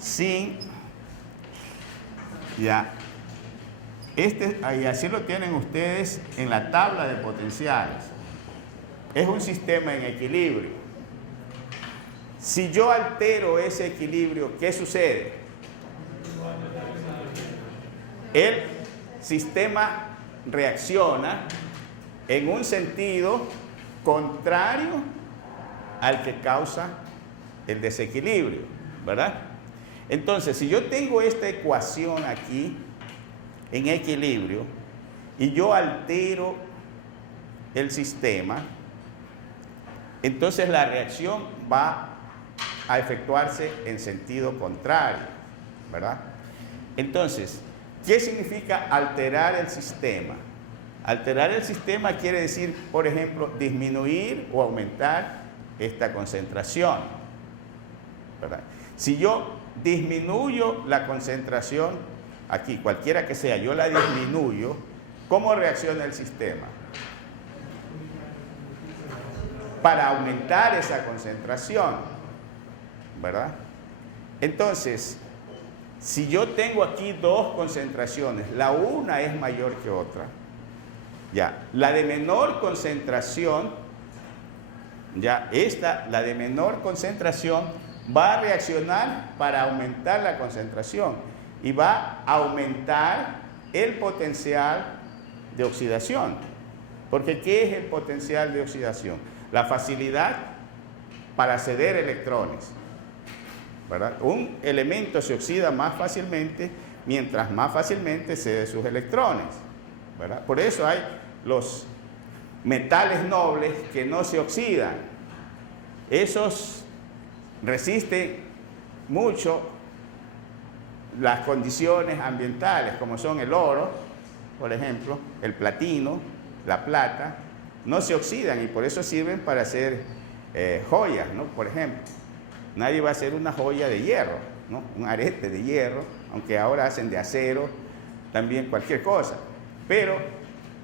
sin, ya, y así lo tienen ustedes en la tabla de potenciales. Es un sistema en equilibrio. Si yo altero ese equilibrio, ¿qué sucede? El sistema reacciona en un sentido contrario al que causa el desequilibrio, ¿verdad? Entonces, si yo tengo esta ecuación aquí en equilibrio y yo altero el sistema, entonces la reacción va a efectuarse en sentido contrario, ¿verdad? Entonces, ¿qué significa alterar el sistema? Alterar el sistema quiere decir, por ejemplo, disminuir o aumentar esta concentración, ¿verdad? Si yo disminuyo la concentración, aquí, cualquiera que sea, yo la disminuyo, ¿cómo reacciona el sistema? Para aumentar esa concentración, ¿verdad? Entonces, si yo tengo aquí dos concentraciones, la una es mayor que otra, ya, la de menor concentración, ya, la de menor concentración va a reaccionar para aumentar la concentración y va a aumentar el potencial de oxidación. Porque ¿qué es el potencial de oxidación? La facilidad para ceder electrones, ¿verdad? Un elemento se oxida más fácilmente mientras más fácilmente cede sus electrones, ¿verdad? Por eso hay los metales nobles que no se oxidan. Esos resisten mucho las condiciones ambientales, como son el oro, por ejemplo, el platino, la plata, no se oxidan y por eso sirven para hacer joyas, ¿no? Por ejemplo, nadie va a hacer una joya de hierro, ¿no? Un arete de hierro, aunque ahora hacen de acero, también cualquier cosa. Pero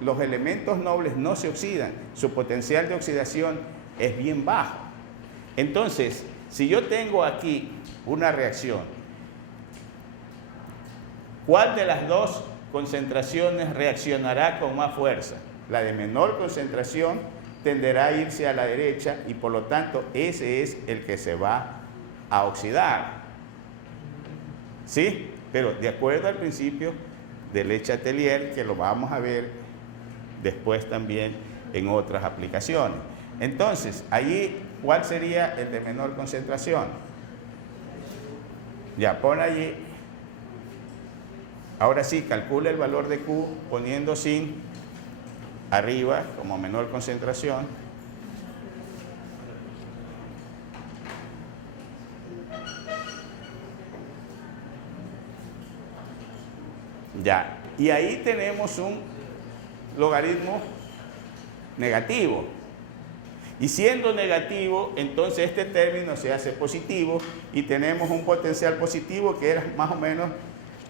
los elementos nobles no se oxidan, su potencial de oxidación es bien bajo. Entonces, si yo tengo aquí una reacción, ¿cuál de las dos concentraciones reaccionará con más fuerza? La de menor concentración tenderá a irse a la derecha y por lo tanto ese es el que se va a oxidar. ¿Sí? Pero de acuerdo al principio de Le Chatelier, que lo vamos a ver después también en otras aplicaciones. Entonces, allí, ¿cuál sería el de menor concentración? Ya, pon allí. Ahora sí, calcula el valor de Q poniendo sin arriba como menor concentración. Ya, y ahí tenemos un logaritmo negativo. Y siendo negativo, entonces este término se hace positivo y tenemos un potencial positivo que era más o menos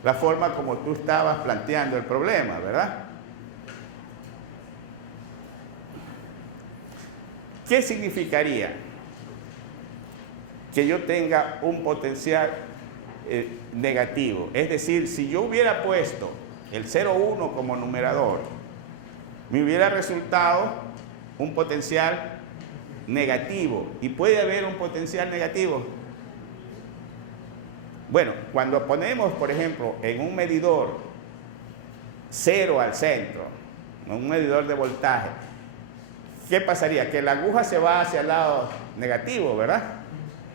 la forma como tú estabas planteando el problema, ¿verdad? ¿Qué significaría que yo tenga un potencial negativo? Es decir, si yo hubiera puesto el 0,1 como numerador, me hubiera resultado un potencial negativo. ¿Y puede haber un potencial negativo? Bueno, cuando ponemos, por ejemplo, en un medidor 0 al centro, un medidor de voltaje, ¿qué pasaría? Que la aguja se va hacia el lado negativo, ¿verdad?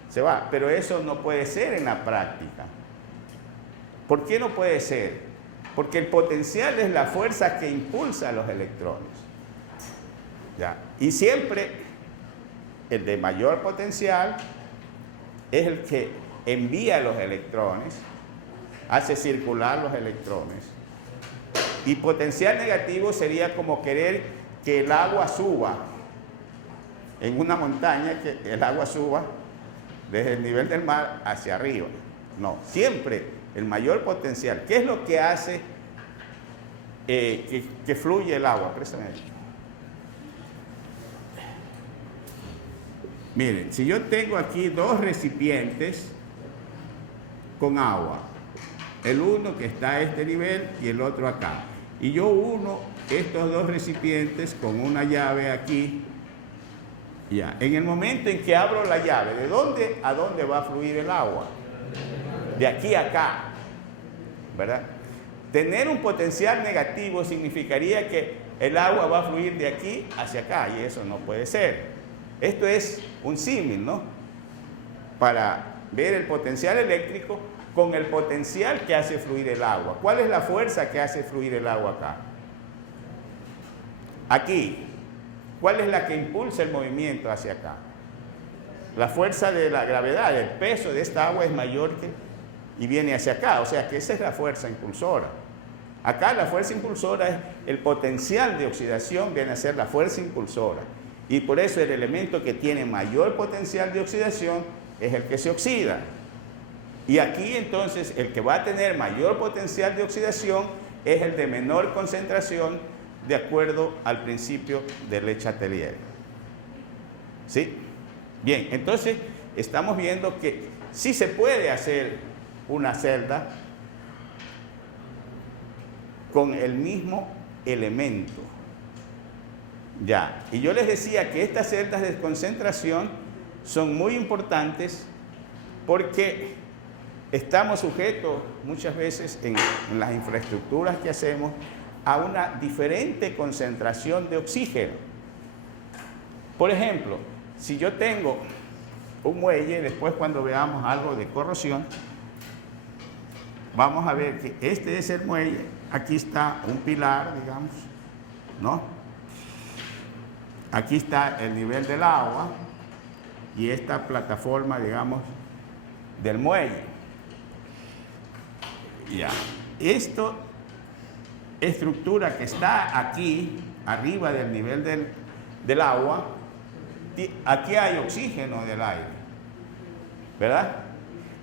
Se va, pero eso no puede ser en la práctica. ¿Por qué no puede ser? Porque el potencial es la fuerza que impulsa a los electrones. ¿Ya? Y siempre el de mayor potencial es el que envía los electrones, hace circular los electrones. Y potencial negativo sería como querer que el agua suba en una montaña, que el agua suba desde el nivel del mar hacia arriba. No, siempre el mayor potencial. ¿Qué es lo que hace que fluye el agua? Préstame. Miren, si yo tengo aquí dos recipientes, con agua. El uno que está a este nivel y el otro acá. Y yo uno estos dos recipientes con una llave aquí. Ya. En el momento en que abro la llave, ¿de dónde a dónde va a fluir el agua? De aquí a acá, ¿verdad? Tener un potencial negativo significaría que el agua va a fluir de aquí hacia acá, y eso no puede ser. Esto es un símil, ¿no? Para ver el potencial eléctrico con el potencial que hace fluir el agua. ¿Cuál es la fuerza que hace fluir el agua acá? Aquí. ¿Cuál es la que impulsa el movimiento hacia acá? La fuerza de la gravedad, el peso de esta agua es mayor que y viene hacia acá, o sea que esa es la fuerza impulsora. Acá la fuerza impulsora es el potencial de oxidación, viene a ser la fuerza impulsora. Y por eso el elemento que tiene mayor potencial de oxidación es el que se oxida. Y aquí entonces el que va a tener mayor potencial de oxidación es el de menor concentración, de acuerdo al principio de Le Chatelier. ¿Sí? Bien, entonces estamos viendo que sí se puede hacer una celda con el mismo elemento. Ya, y yo les decía que estas celdas de concentración son muy importantes porque estamos sujetos muchas veces en las infraestructuras que hacemos a una diferente concentración de oxígeno. Por ejemplo, si yo tengo un muelle, después cuando veamos algo de corrosión, vamos a ver que este es el muelle, aquí está un pilar, digamos, ¿no? Aquí está el nivel del agua y esta plataforma, digamos, del muelle. Ya, esto estructura que está aquí, arriba del nivel del agua, aquí hay oxígeno del aire, ¿verdad?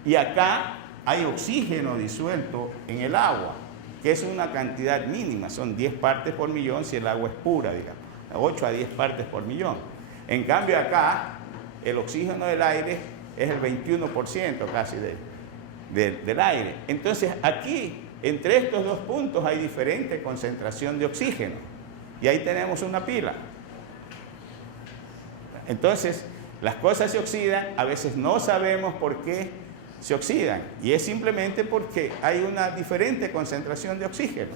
Y acá hay oxígeno disuelto en el agua, que es una cantidad mínima, son 10 partes por millón si el agua es pura, digamos, 8 a 10 partes por millón. En cambio acá, el oxígeno del aire es el 21% casi del aire. Entonces aquí, entre estos dos puntos hay diferente concentración de oxígeno y ahí tenemos una pila. Entonces las cosas se oxidan, a veces no sabemos por qué se oxidan y es simplemente porque hay una diferente concentración de oxígeno.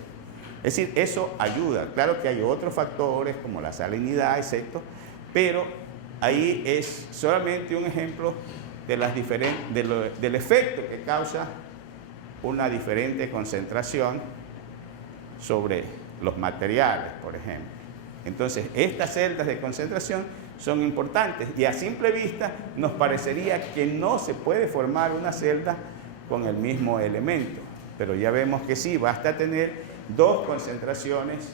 Es decir, eso ayuda. Claro que hay otros factores como la salinidad, etc., pero ahí es solamente un ejemplo de del efecto que causa una diferente concentración sobre los materiales, por ejemplo. Entonces, estas celdas de concentración son importantes y a simple vista nos parecería que no se puede formar una celda con el mismo elemento, pero ya vemos que sí, basta tener dos concentraciones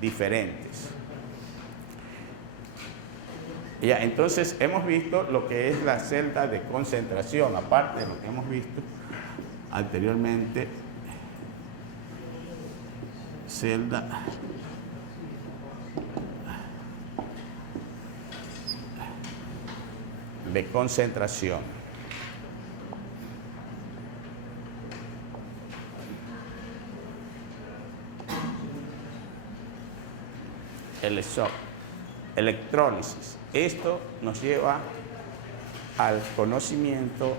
diferentes. Ya, entonces hemos visto lo que es la celda de concentración, aparte de lo que hemos visto anteriormente, celda de concentración. Electrólisis. Esto nos lleva al conocimiento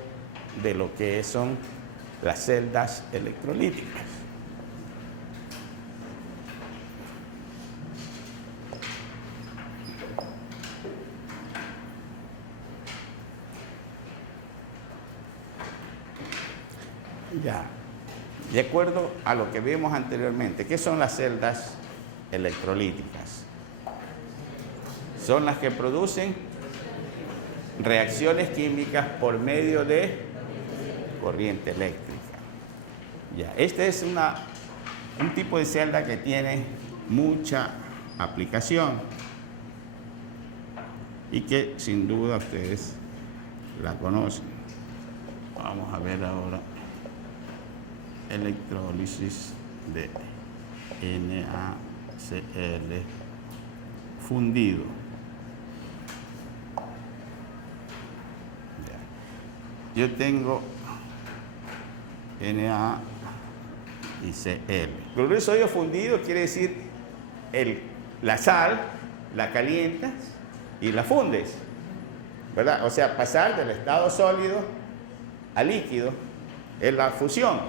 de lo que son las celdas electrolíticas. Ya, de acuerdo a lo que vimos anteriormente, ¿qué son las celdas electrolíticas? Son las que producen reacciones químicas por medio de corriente eléctrica. Ya, este es un tipo de celda que tiene mucha aplicación y que sin duda ustedes la conocen. Vamos a ver ahora electrólisis de NaCl fundido. Yo tengo Na y Cl. Cloruro de sodio fundido quiere decir la sal, la calientas y la fundes, ¿verdad? O sea, pasar del estado sólido a líquido es la fusión.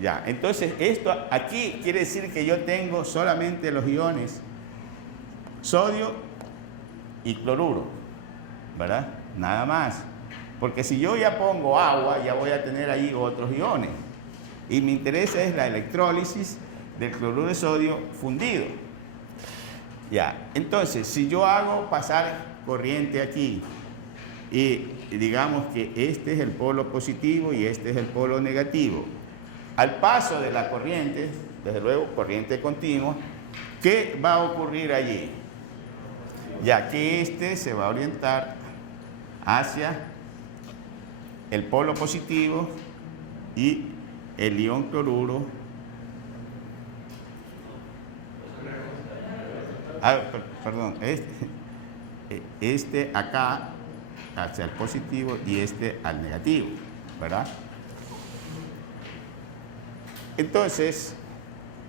Ya, entonces esto aquí quiere decir que yo tengo solamente los iones sodio y cloruro, ¿verdad? Nada más. Porque si yo ya pongo agua, ya voy a tener ahí otros iones. Y me interesa es la electrólisis del cloruro de sodio fundido. Ya, entonces, si yo hago pasar corriente aquí y digamos que este es el polo positivo y este es el polo negativo, al paso de la corriente, desde luego corriente continua, ¿qué va a ocurrir allí? Ya que este se va a orientar hacia el polo positivo y el ion cloruro. Perdón, este acá hacia el positivo y este al negativo, ¿verdad? Entonces,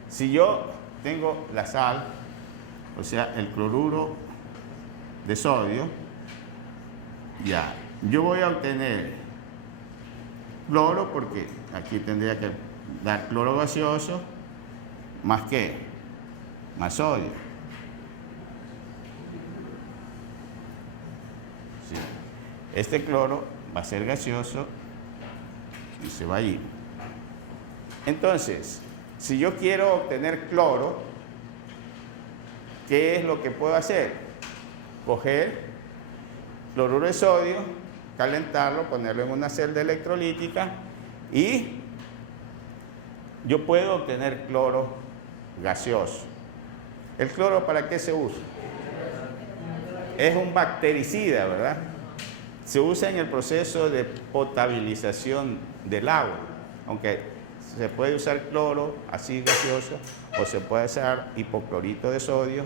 si yo tengo la sal, o sea, el cloruro de sodio, ya, yo voy a obtener cloro porque aquí tendría que dar cloro gaseoso más ¿qué? Más sodio. Sí. Este cloro va a ser gaseoso y se va a ir. Entonces, si yo quiero obtener cloro, ¿qué es lo que puedo hacer? Coger cloruro de sodio, calentarlo, ponerlo en una celda electrolítica y yo puedo obtener cloro gaseoso. ¿El cloro para qué se usa? Es un bactericida, ¿verdad? Se usa en el proceso de potabilización del agua, aunque se puede usar cloro así gaseoso o se puede usar hipoclorito de sodio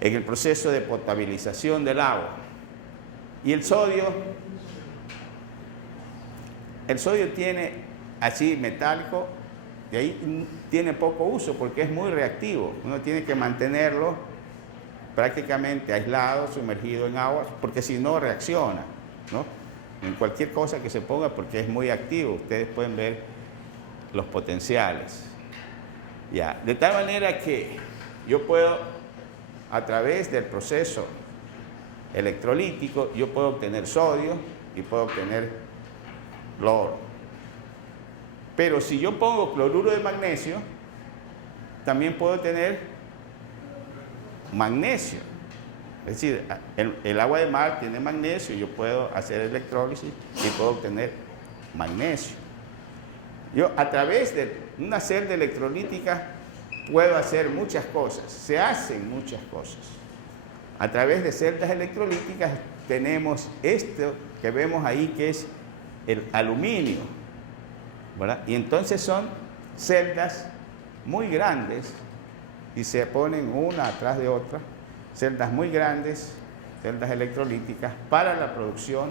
en el proceso de potabilización del agua. Y el sodio tiene así metálico y ahí tiene poco uso porque es muy reactivo. Uno tiene que mantenerlo prácticamente aislado, sumergido en agua, porque si no reacciona, ¿no? En cualquier cosa que se ponga porque es muy activo. Ustedes pueden ver los potenciales. Ya, de tal manera que yo puedo, a través del proceso electrolítico, yo puedo obtener sodio y puedo obtener cloro. Pero si yo pongo cloruro de magnesio, también puedo tener magnesio. Es decir, el agua de mar tiene magnesio, yo puedo hacer electrólisis y puedo obtener magnesio. Yo a través de una celda electrolítica puedo hacer muchas cosas, se hacen muchas cosas. A través de celdas electrolíticas tenemos esto que vemos ahí que es el aluminio, ¿verdad? Y entonces son celdas muy grandes y se ponen una atrás de otra, celdas muy grandes, celdas electrolíticas para la producción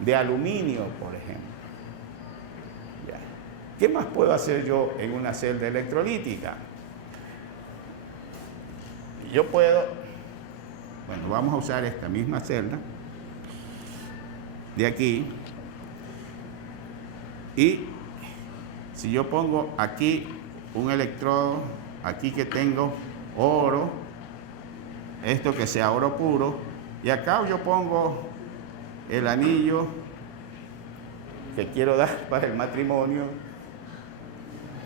de aluminio, por ejemplo. Ya. ¿Qué más puedo hacer yo en una celda electrolítica? Yo puedo, bueno, vamos a usar esta misma celda de aquí y si yo pongo aquí un electrodo, aquí que tengo oro, esto que sea oro puro, y acá yo pongo el anillo que quiero dar para el matrimonio,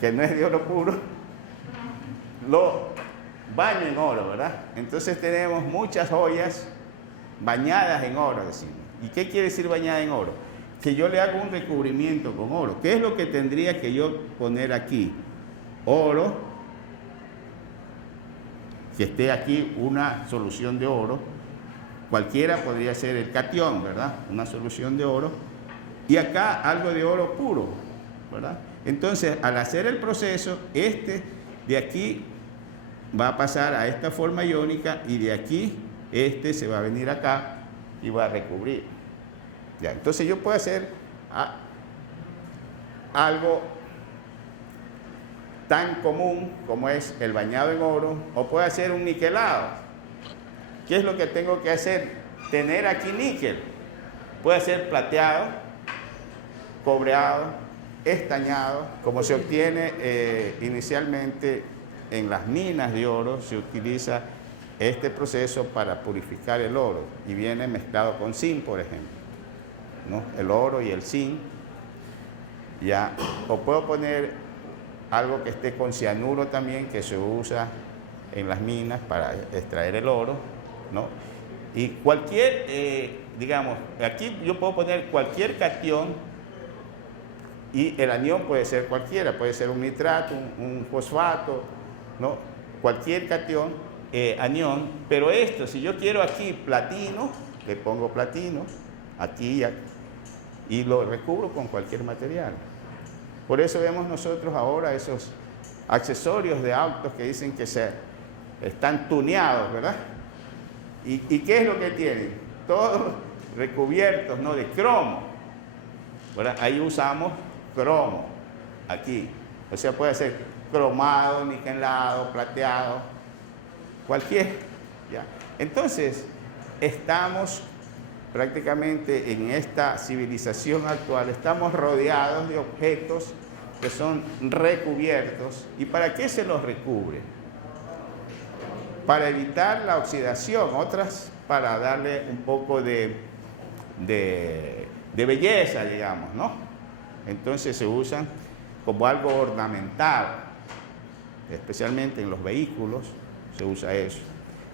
que no es de oro puro, lo baño en oro, ¿verdad? Entonces tenemos muchas joyas bañadas en oro, decimos. ¿Y qué quiere decir bañada en oro? Que yo le hago un recubrimiento con oro. ¿Qué es lo que tendría que yo poner aquí? Oro, que esté aquí una solución de oro, cualquiera podría ser el catión, ¿verdad? Una solución de oro, y acá algo de oro puro, ¿verdad? Entonces, al hacer el proceso, este de aquí va a pasar a esta forma iónica y de aquí, este se va a venir acá y va a recubrir. Ya, entonces yo puedo hacer algo tan común como es el bañado en oro, o puede ser un niquelado. ¿Qué es lo que tengo que hacer? Tener aquí níquel. Puede ser plateado, cobreado, estañado, como se obtiene inicialmente en las minas de oro. Se utiliza este proceso para purificar el oro y viene mezclado con zinc, por ejemplo, ¿no? El oro y el zinc, ya. O puedo poner algo que esté con cianuro también, que se usa en las minas para extraer el oro, ¿no? Y cualquier, digamos, aquí yo puedo poner cualquier catión, y el anión puede ser cualquiera, puede ser un nitrato, un fosfato, ¿no? Cualquier catión, anión. Pero esto, si yo quiero aquí platino, le pongo platino, aquí y lo recubro con cualquier material. Por eso vemos nosotros ahora esos accesorios de autos que dicen que están tuneados, ¿verdad? ¿Y qué es lo que tienen? Todos recubiertos, ¿no?, de cromo, ¿verdad? Ahí usamos cromo, aquí. O sea, puede ser cromado, niquelado, plateado, cualquier, ¿ya? Entonces, estamos prácticamente en esta civilización actual, estamos rodeados de objetos que son recubiertos. ¿Y para qué se los recubre? Para evitar la oxidación, otras para darle un poco de belleza, digamos, ¿no? Entonces se usan como algo ornamental, especialmente en los vehículos se usa eso.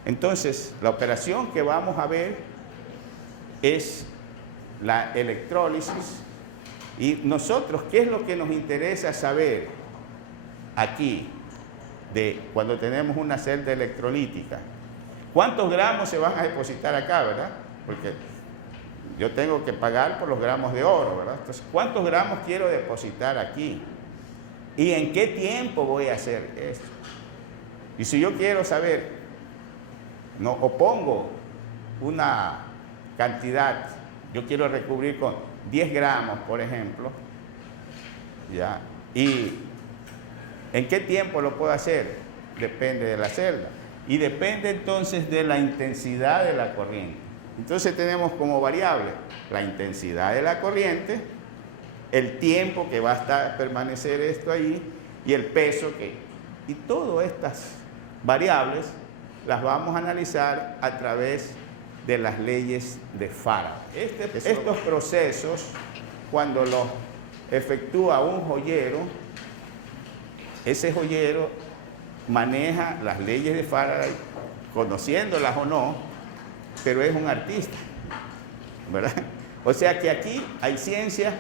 Entonces, la operación que vamos a ver es la electrólisis. Y nosotros, ¿qué es lo que nos interesa saber aquí de cuando tenemos una celda electrolítica? ¿Cuántos gramos se van a depositar acá, verdad? Porque yo tengo que pagar por los gramos de oro, ¿verdad? Entonces, ¿cuántos gramos quiero depositar aquí? ¿Y en qué tiempo voy a hacer esto? Y si yo quiero saber, no, o pongo una cantidad, yo quiero recubrir con 10 gramos, por ejemplo, ¿ya? ¿Y en qué tiempo lo puedo hacer? Depende de la celda. Y depende entonces de la intensidad de la corriente. Entonces tenemos como variable la intensidad de la corriente, el tiempo que va a permanecer esto ahí y el peso que... Y todas estas variables las vamos a analizar a través de las leyes de Faraday. Estos procesos, cuando los efectúa un joyero, ese joyero maneja las leyes de Faraday, conociéndolas o no, pero es un artista, ¿verdad? O sea que aquí hay ciencia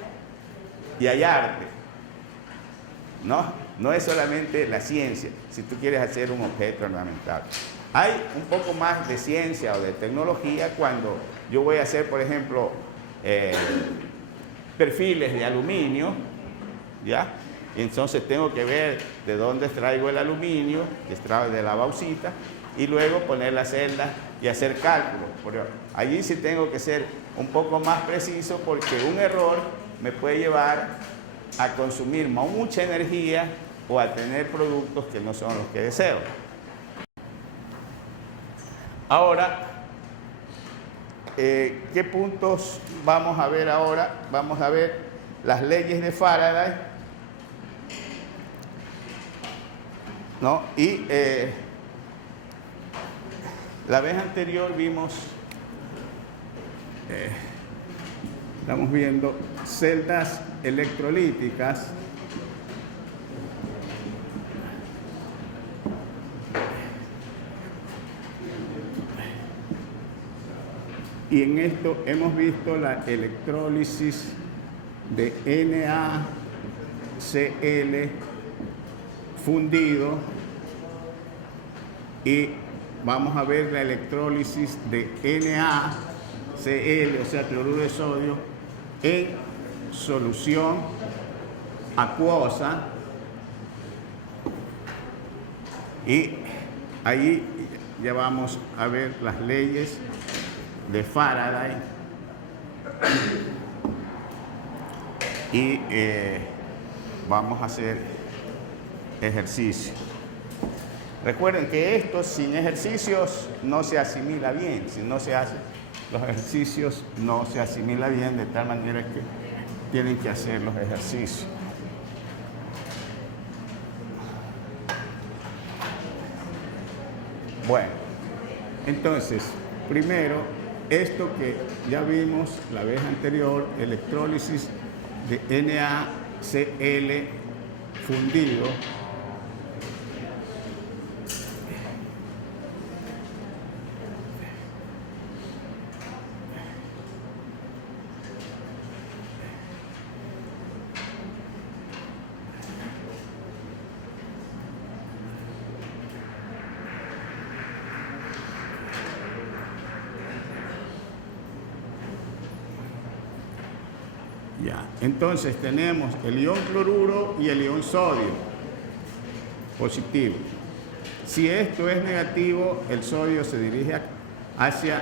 y hay arte, ¿no? No es solamente la ciencia, si tú quieres hacer un objeto ornamental. Hay un poco más de ciencia o de tecnología cuando yo voy a hacer, por ejemplo, perfiles de aluminio, ¿ya? Y entonces tengo que ver de dónde extraigo el aluminio, extraigo de la bauxita, y luego poner la celda y hacer cálculos. Allí sí tengo que ser un poco más preciso, porque un error me puede llevar a consumir mucha energía o a tener productos que no son los que deseo. Ahora, ¿qué puntos vamos a ver ahora? Vamos a ver las leyes de Faraday, ¿no? Y la vez anterior vimos, estamos viendo celdas electrolíticas. Y en esto hemos visto la electrólisis de NaCl fundido, y vamos a ver la electrólisis de NaCl, o sea, cloruro de sodio, en solución acuosa. Y ahí ya vamos a ver las leyes de Faraday. Y vamos a hacer ejercicio. Recuerden que esto sin ejercicios no se asimila bien. Si no se hacen los ejercicios, no se asimila bien, de tal manera que tienen que hacer los ejercicios. Bueno, entonces, primero, esto que ya vimos la vez anterior, electrólisis de NaCl fundido. Ya, entonces tenemos el ion cloruro y el ion sodio positivo. Si esto es negativo, el sodio se dirige hacia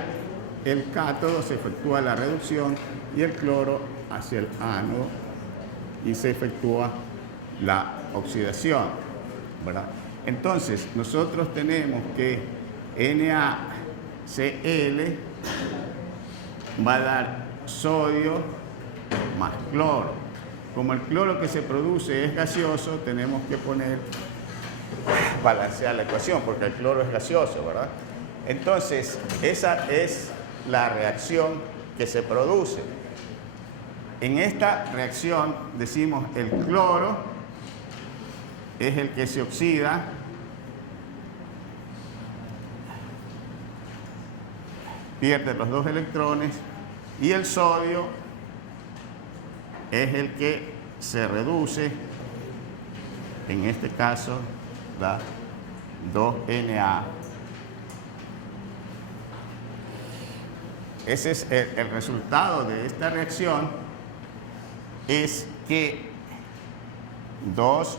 el cátodo, se efectúa la reducción, y el cloro hacia el ánodo y se efectúa la oxidación, ¿verdad? Entonces, nosotros tenemos que NaCl va a dar sodio más cloro. Como el cloro que se produce es gaseoso, tenemos que balancear la ecuación, porque el cloro es gaseoso, ¿verdad? Entonces, esa es la reacción que se produce. En esta reacción decimos el cloro es el que se oxida, pierde los 2 electrones, y el sodio es el que se reduce, en este caso da 2Na. Ese es el resultado de esta reacción, es que 2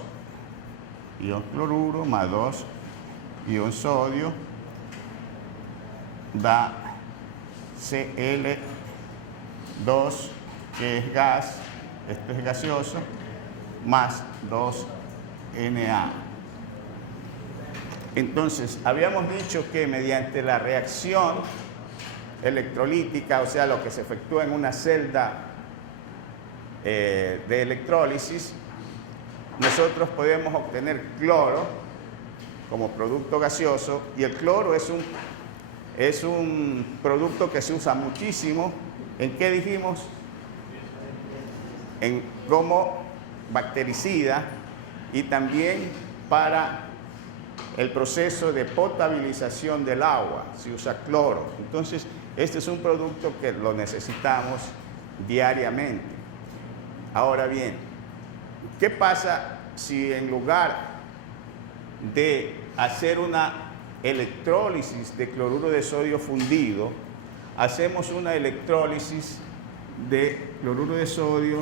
ion cloruro más 2 ion sodio da Cl2, que es gas, esto es gaseoso, más 2Na. Entonces, habíamos dicho que mediante la reacción electrolítica, o sea, lo que se efectúa en una celda de electrólisis, nosotros podemos obtener cloro como producto gaseoso, y el cloro es un producto que se usa muchísimo. ¿En qué dijimos? Como bactericida, y también para el proceso de potabilización del agua se usa cloro. Entonces, este es un producto que lo necesitamos diariamente. Ahora bien, ¿qué pasa si en lugar de hacer una electrólisis de cloruro de sodio fundido, hacemos una electrólisis de cloruro de sodio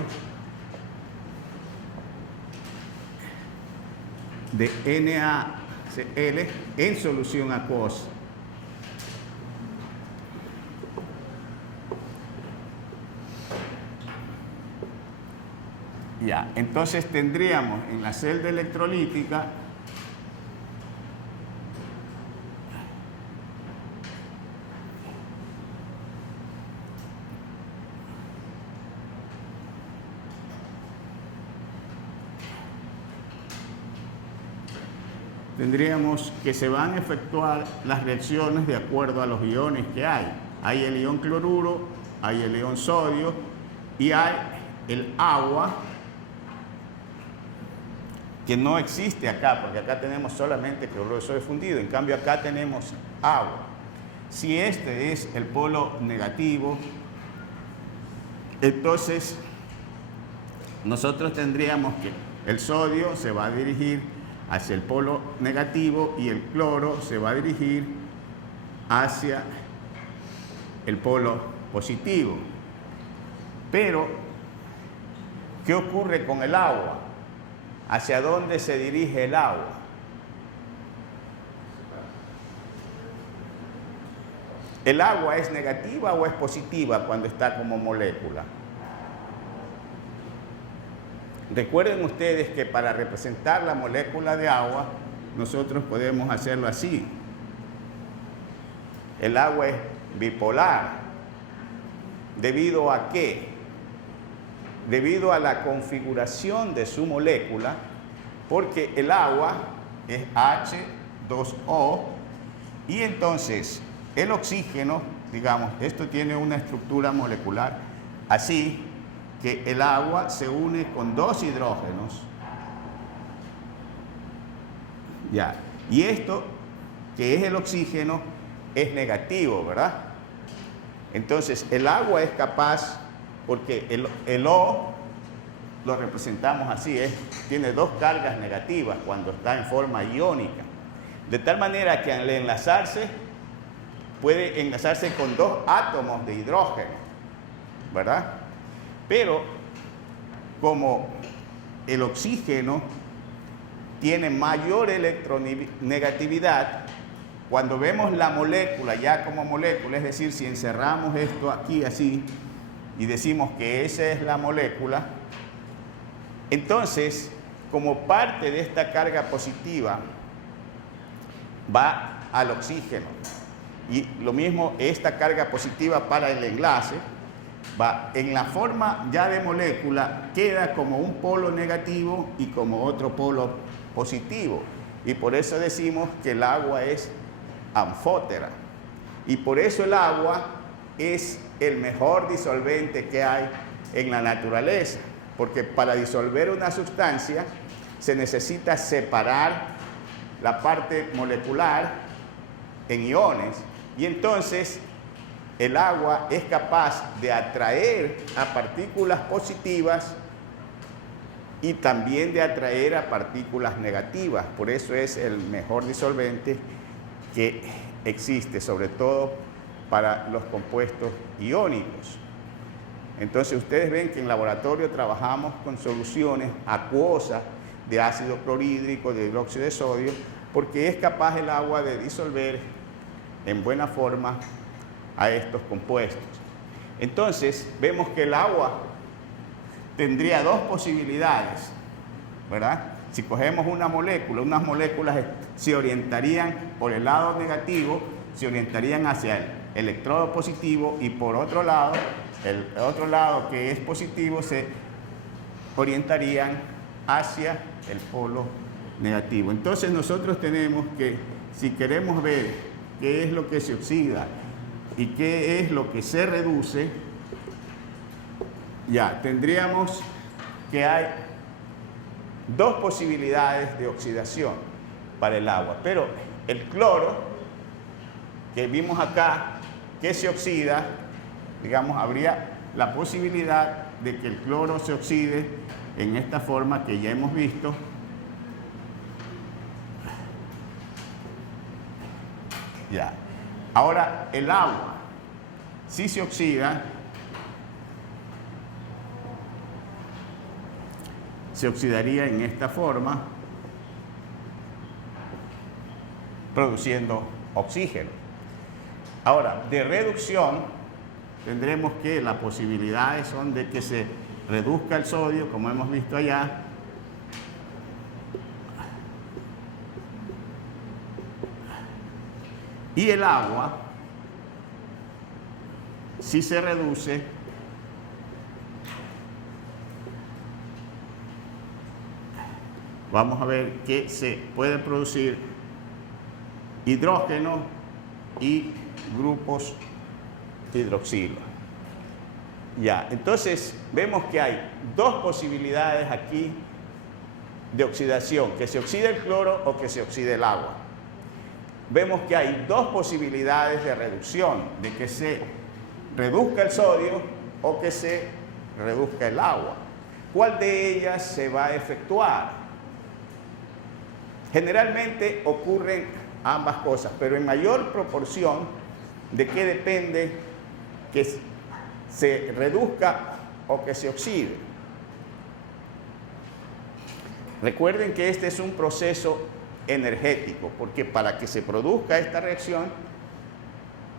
de NaCl en solución acuosa? Ya, entonces tendríamos en la celda electrolítica que se van a efectuar las reacciones de acuerdo a los iones que hay. Hay el ion cloruro, hay el ion sodio y hay el agua, que no existe acá, porque acá tenemos solamente cloruro de sodio fundido. En cambio, acá tenemos agua. Si este es el polo negativo, entonces nosotros tendríamos que el sodio se va a dirigir hacia el polo negativo y el cloro se va a dirigir hacia el polo positivo. Pero, ¿qué ocurre con el agua? ¿Hacia dónde se dirige el agua? ¿El agua es negativa o es positiva cuando está como molécula? Recuerden ustedes que para representar la molécula de agua, nosotros podemos hacerlo así. El agua es bipolar. ¿Debido a qué? Debido a la configuración de su molécula, porque el agua es H2O y entonces el oxígeno, digamos, esto tiene una estructura molecular así, que el agua se une con dos hidrógenos. Ya. Y esto, que es el oxígeno, es negativo, ¿verdad? Entonces, el agua es capaz, porque el O lo representamos así, tiene dos cargas negativas cuando está en forma iónica. De tal manera que al enlazarse, puede enlazarse con dos átomos de hidrógeno, ¿verdad? Pero como el oxígeno tiene mayor electronegatividad, cuando vemos la molécula ya como molécula, es decir, si encerramos esto aquí así y decimos que esa es la molécula, entonces, como parte de esta carga positiva, va al oxígeno. Y lo mismo, esta carga positiva para el enlace, va en la forma ya de molécula, queda como un polo negativo y como otro polo positivo. Y por eso decimos que el agua es anfótera. Y por eso el agua es el mejor disolvente que hay en la naturaleza. Porque para disolver una sustancia se necesita separar la parte molecular en iones. Y entonces el agua es capaz de atraer a partículas positivas y también de atraer a partículas negativas. Por eso es el mejor disolvente que existe, sobre todo para los compuestos iónicos. Entonces ustedes ven que en laboratorio trabajamos con soluciones acuosas de ácido clorhídrico, de hidróxido de sodio, porque es capaz el agua de disolver en buena forma a estos compuestos. Entonces vemos que el agua tendría dos posibilidades, ¿verdad? Si cogemos una molécula, unas moléculas se orientarían por el lado negativo, se orientarían hacia el electrodo positivo, y por otro lado, el otro lado que es positivo, se orientarían hacia el polo negativo. Entonces nosotros tenemos que, si queremos ver qué es lo que se oxida y qué es lo que se reduce, ya tendríamos que hay dos posibilidades de oxidación para el agua. Pero el cloro, que vimos acá, que se oxida, digamos, habría la posibilidad de que el cloro se oxide en esta forma que ya hemos visto. Ya. Ahora, el agua, si se oxida, se oxidaría en esta forma, produciendo oxígeno. Ahora, de reducción, tendremos que las posibilidades son de que se reduzca el sodio, como hemos visto allá, y el agua, si se reduce, vamos a ver que se puede producir hidrógeno y grupos hidroxilo. Ya, entonces vemos que hay dos posibilidades aquí de oxidación, que se oxide el cloro o que se oxide el agua. Vemos que hay dos posibilidades de reducción, de que se reduzca el sodio o que se reduzca el agua. ¿Cuál de ellas se va a efectuar? Generalmente ocurren ambas cosas, pero en mayor proporción. ¿De qué depende que se reduzca o que se oxide? Recuerden que este es un proceso energético, porque para que se produzca esta reacción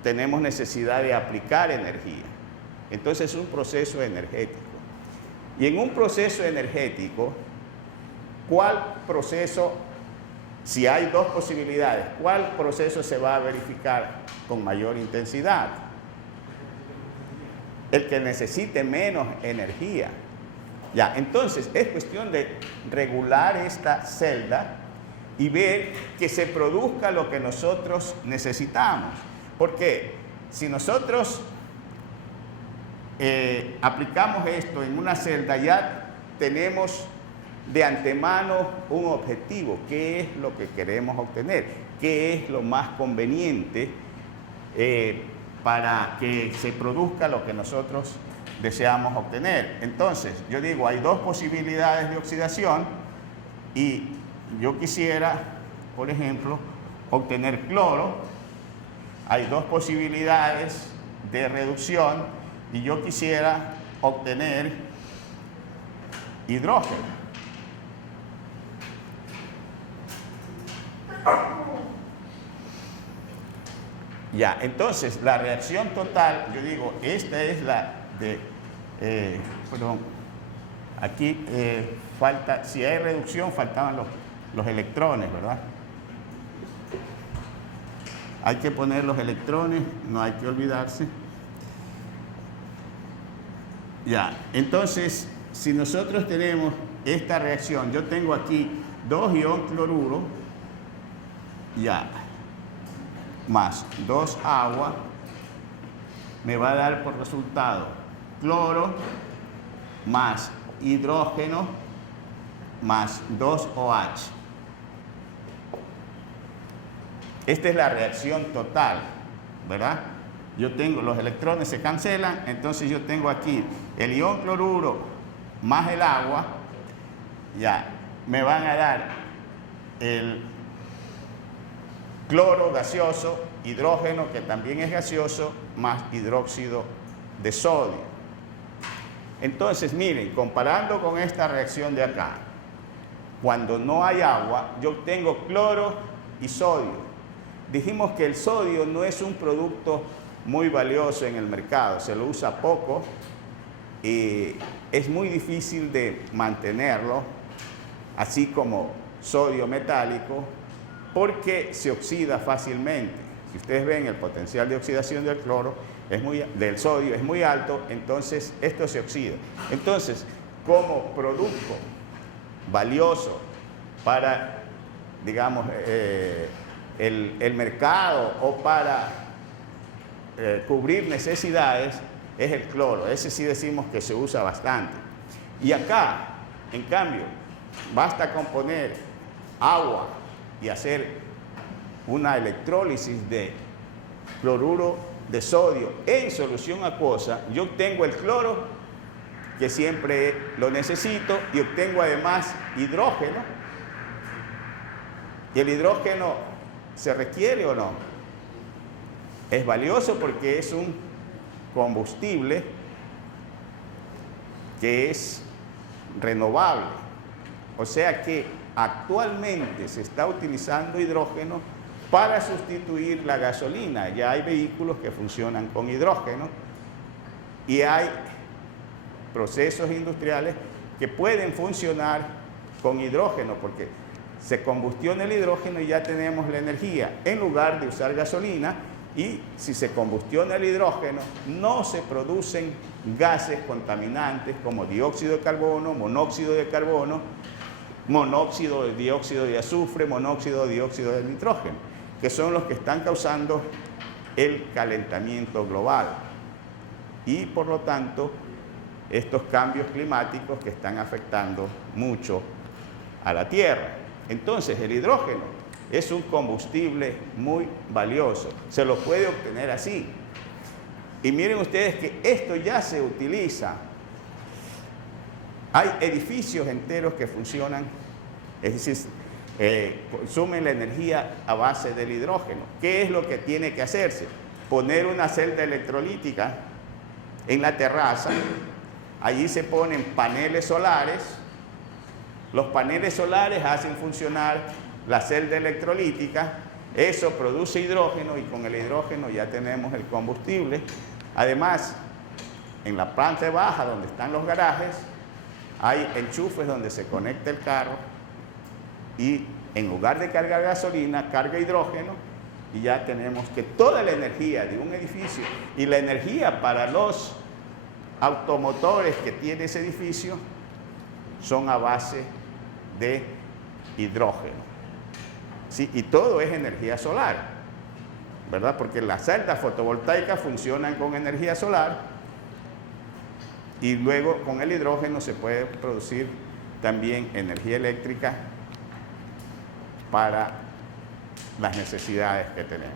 tenemos necesidad de aplicar energía. Entonces es un proceso energético. Y en un proceso energético, ¿cuál proceso, si hay dos posibilidades, cuál proceso se va a verificar con mayor intensidad? El que necesite menos energía. Ya, entonces es cuestión de regular esta celda y ver que se produzca lo que nosotros necesitamos. Porque si nosotros aplicamos esto en una celda, ya tenemos de antemano un objetivo. ¿Qué es lo que queremos obtener? ¿Qué es lo más conveniente para que se produzca lo que nosotros deseamos obtener? Entonces, yo digo, hay dos posibilidades de oxidación y yo quisiera, por ejemplo, obtener cloro. Hay dos posibilidades de reducción y yo quisiera obtener hidrógeno. Ya, entonces la reacción total, yo digo, esta es la de, perdón, aquí falta, si hay reducción, faltaban los electrones, ¿verdad? Hay que poner los electrones, no hay que olvidarse. Ya, entonces, si nosotros tenemos esta reacción, yo tengo aquí 2 ion cloruro, ya, más 2 agua, me va a dar por resultado cloro más hidrógeno más 2 OH. Esta es la reacción total, ¿verdad? Yo tengo, los electrones se cancelan, entonces yo tengo aquí el ion cloruro más el agua, ya, me van a dar el cloro gaseoso, hidrógeno, que también es gaseoso, más hidróxido de sodio. Entonces, miren, comparando con esta reacción de acá, cuando no hay agua, yo tengo cloro y sodio. Dijimos que el sodio no es un producto muy valioso en el mercado, se lo usa poco y es muy difícil de mantenerlo, así como sodio metálico, porque se oxida fácilmente. Si ustedes ven, el potencial de oxidación del cloro del sodio es muy alto, entonces esto se oxida. Entonces, como producto valioso para, digamos, el mercado o para cubrir necesidades, es el cloro. Ese sí decimos que se usa bastante. Y acá, en cambio, basta con poner agua y hacer una electrólisis de cloruro de sodio en solución acuosa. Yo obtengo el cloro, que siempre lo necesito, y obtengo además hidrógeno. ¿Y el hidrógeno se requiere o no? Es valioso porque es un combustible que es renovable. O sea que actualmente se está utilizando hidrógeno para sustituir la gasolina. Ya hay vehículos que funcionan con hidrógeno y hay procesos industriales que pueden funcionar con hidrógeno porque se combustiona el hidrógeno y ya tenemos la energía en lugar de usar gasolina. Y si se combustiona el hidrógeno, no se producen gases contaminantes como dióxido de carbono, monóxido de carbono, monóxido de dióxido de azufre, monóxido de dióxido de nitrógeno, que son los que están causando el calentamiento global. Y por lo tanto, estos cambios climáticos que están afectando mucho a la Tierra. Entonces, el hidrógeno es un combustible muy valioso. Se lo puede obtener así. Y miren ustedes que esto ya se utiliza. Hay edificios enteros que funcionan, es decir, consumen la energía a base del hidrógeno. ¿Qué es lo que tiene que hacerse? Poner una celda electrolítica en la terraza. Allí se ponen paneles solares. Los paneles solares hacen funcionar la celda electrolítica, eso produce hidrógeno y con el hidrógeno ya tenemos el combustible. Además, en la planta baja donde están los garajes, hay enchufes donde se conecta el carro y en lugar de cargar gasolina, carga hidrógeno y ya tenemos que toda la energía de un edificio y la energía para los automotores que tiene ese edificio son a base de hidrógeno. ¿Sí? Y todo es energía solar, ¿verdad? Porque las celdas fotovoltaicas funcionan con energía solar y luego con el hidrógeno se puede producir también energía eléctrica para las necesidades que tenemos.